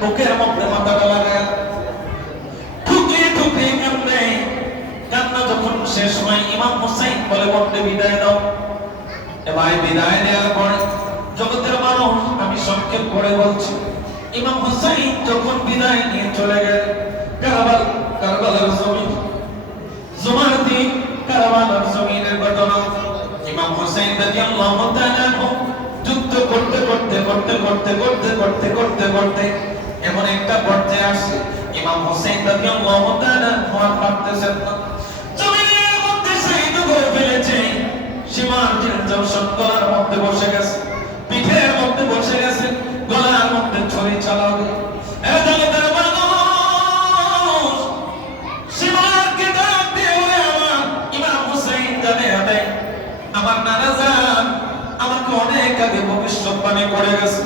বুকের মধ্যে মাথাটা লাগায় ঠুকরে ঠুকরে কান্দে। কান্না যখন শেষ হয় ইমাম হুসাইন বলে বলতে বিদায় দাও। এবার বিদায় দেওয়ার পরে জগতের মানুষ, আমি সংক্ষেপ করে বলছি, ইমাম হুসাইন যখন বিদায় নিয়ে চলে গেলেন কারবালার জমিন, জুমার দিন কারবালার জমিনের ঘটনা। ইমাম হুসাইন রাদিয়াল্লাহু তাআলা যুদ্ধ করতে করতে করতে করতে করতে করতে করতে করতে এমন একটা পর্যায়ে আসে ইমাম হুসাইন রাদিয়াল্লাহু তাআলা আর পারতেছেন না, জমিনের মধ্যে শহীদ করে ফেলেছে। সীমার জিলজম গলার মধ্যে বসে গেছে, পিঠের মধ্যে বসে গেছে, গলার মধ্যে ছুরি চালাবে। জগতের মানুষ সীমাকে ডাক দিয়ে আমার ইমাম হুসাইন জানে আমার নানা জান আমাকে অনেক আগে ভবিষ্যৎবাণী করে গেছে।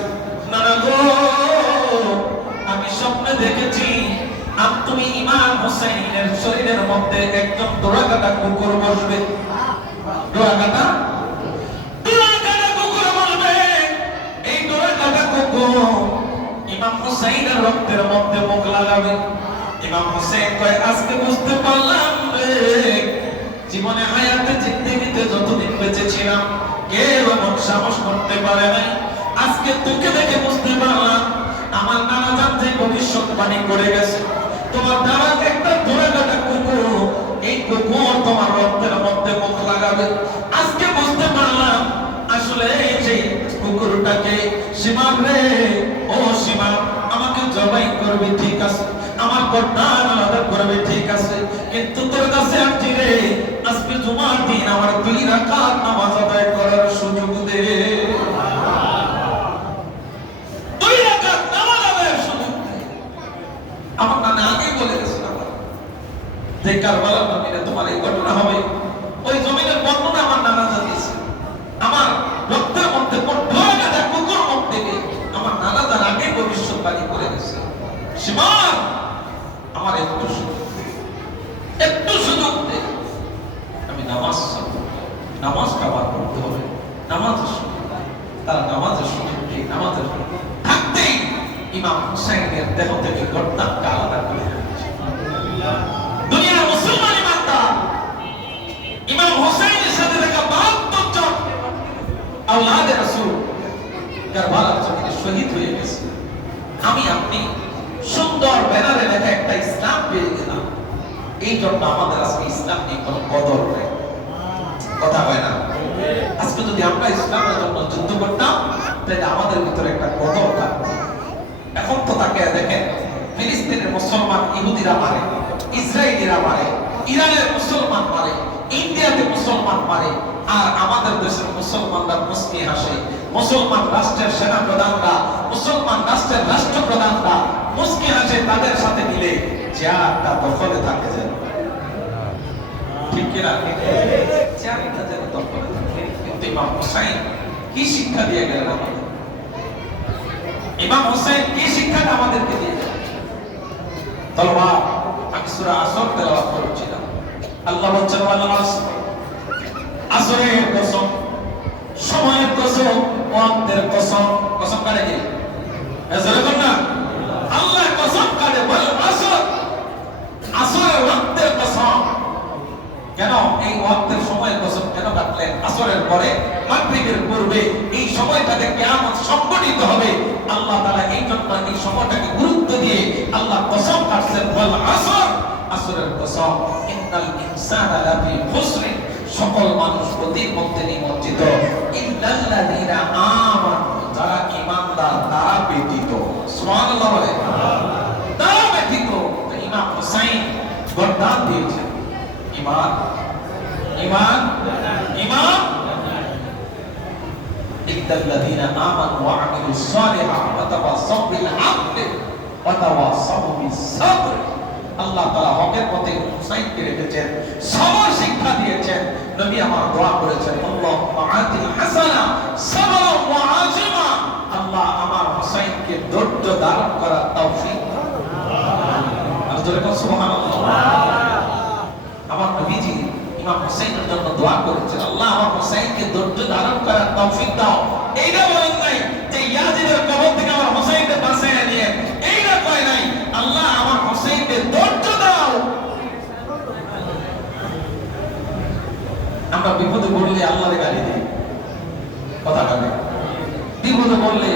নানা গো, আমি স্বপ্নে দেখেছি তুমি ইমাম হুসাইনের শরীরের মধ্যে একজন দোড়াকাটা কুকুর বসবে। দোড়াকাটা কুকুর বসবে। এই দোড়াকাটা কুকুর ইমাম হুসাইনের রক্তের মধ্যে মুখ লাগাবে। ইমাম হুসাইন কয় আজকে বুঝতে পারলাম রে, জীবনে হায়াতে জিন্দেগিতে যতদিন বেঁচে ছিলাম কেউ এমন সাহস করতে পারে নাই। আজকে তোকে দেখে বুঝতে পারলাম আমার নানা জান যে ভবিষ্যৎবাণী করে গেছে, তোমার দ্বারা একটা দোড়াকাটা কুকুর, এই কুকুর তোমার রক্তের মধ্যে মুখ লাগাবে। আজকে বুঝতে পারলাম আসলে এই যে কুকুরটাকে সীমার রে, ও সীমা আমাকে জবাই করবে ঠিক আছে, আমার গর্দান আলাদা করবে ঠিক আছে, কিন্তু তোর কাছে আসছি রে, আজকে জুমার দিন আমার 2 রাকাত নামাজ আদায় করার সুযোগ দে। 2 রাকাত নামাজ আদায়ের সুযোগ দে। আমার নানা আগেই বলে গেছে যে কারবালার জমিনে তোমার এই ঘটনা হবে, ওই জমিনের বর্ণনা আমার নানা জানিয়েছে। আমার রক্তের মধ্যে দোড়াকাটা কুকুর মধ্যে আমার নানা জান আগে ভবিষ্যৎবাণী করে গেছে। সীমা আমার একটু সুযোগ দে, একটু সুযোগ দে, আমি নামাজ নামাজ কাবার করতে হবে। নামাজের সুযোগ, তার নামাজের সুযোগ দিয়ে নামাজের থাকতেই ইমাম হুসাইনের দেহ থেকে গর্দানটা আলাদা করে দিয়েছে। দুনিয়ার মুসলমান ইমানদার ইমাম হুসাইনের সাথে দেখা 72 জন আওলাদে রাসূল কারবালার জমিনে শহীদ হয়ে গেছে। আমি আপনি সুন্দর ব্যানারে লেখা একটা ইসলাম পেয়ে গেলাম। এই জন্য আমাদের আজকে ইসলাম নিয়ে কোনো কদর নেই, কথা হয় না। আজকে যদি আমরা ইসলামের জন্য যুদ্ধ করতাম তাহলে আমাদের ভিতরে একটা কদর থাকতো। এখন তো তাকে দেখেন, ফিলিস্তিনের মুসলমান ইহুদিরা মারে, ইসরায়েলিরা মারে, ইরানের মুসলমান মারে, ইন্ডিয়াতে মুসলমান মারে, আর আমাদের দেশের মুসলমানরা মুস্কি হাসে। মুসলমান রাষ্ট্রের সেনা প্রধানরা, মুসলমান রাষ্ট্রের রাষ্ট্রপ্রধানরা মুস্কি হাসে তাদের সাথে মিলে চেয়ারটা দখলে থাকে যেন, ঠিক কিনা? চেয়ারটা যেন দখলে থাকে। কিন্তু ইমাম হুসাইন কি শিক্ষা দিয়ে গেলেন আমাদের? ইমাম হুসাইন কি শিক্ষাটা আমাদেরকে দিয়ে গেলেন? তলবার আমি সূরা আসর তেলাওয়াত করেছিলাম। আল্লাহ বলছেন আসরের কসম, সময়ের কসম, ওয়াক্তের কসম। কসম কাটে কি? এজরে কোন না? আল্লাহ কসম কাটে বল আসর, আসরের ওয়াক্তের কসম। কেন এই ওয়াক্তের সময়ের কসম কেন কাটলেন? আসরের পরে মাগরিবের পূর্বে এই সময়টাতে কিয়ামত সংঘটিত হবে। আল্লাহ তাআলা এই জন্য এই সময়টাকে গুরুত্ব দিয়ে আল্লাহ কসম কাটছেন বল আসর, আসরের কসম। ইন্নাল ইনসানা লাফি খুসর, সকল মানুষ ক্ষতির মধ্যে নিমজ্জিত। ইল্লাল্লাযীনা আমানু, যারা ঈমানদার তারা ব্যতীত। সুবহানাল্লাহ বলে, তারা ব্যতীত। ইমাম হুসাইন গর্দান দিয়েছেন ঈমান, ঈমান, ঈমান। ইল্লাল্লাযীনা আমানু ওয়া আমিলুস সালিহাতি ওয়া তাওয়াসাউ বিল হাক্কি ওয়া তাওয়াসাউ বিস সাবর। আল্লাহ তাআলা হকের পথে হুসাইনকে রেখেছেন, সবর শিক্ষা দিয়েছেন। নবী আমার দোয়া করেছেন, আল্লাহুম্মা আতিল হাসানা সাবরান ওয়া আজিমা। আল্লাহ আমার হুসাইনকে ধৈর্য ধারণ করার তৌফিক দাও। আল্লাহ সুবহানাল্লাহ। আমার নবীজি ইমাম হুসাইনের জন্য দোয়া করেছেন, আল্লাহ আমার হুসাইনকে ধৈর্য ধারণ করার তৌফিক দাও। এইটা বলেন নাই যে ইয়াজিদের কবর থেকে আমার হুসাইনকে বাঁচিয়ে নিয়ে, এইটা আমরা বিপদে পড়লে আল্লাহরে গালি দিই, কথা বলে বিপদে পড়লে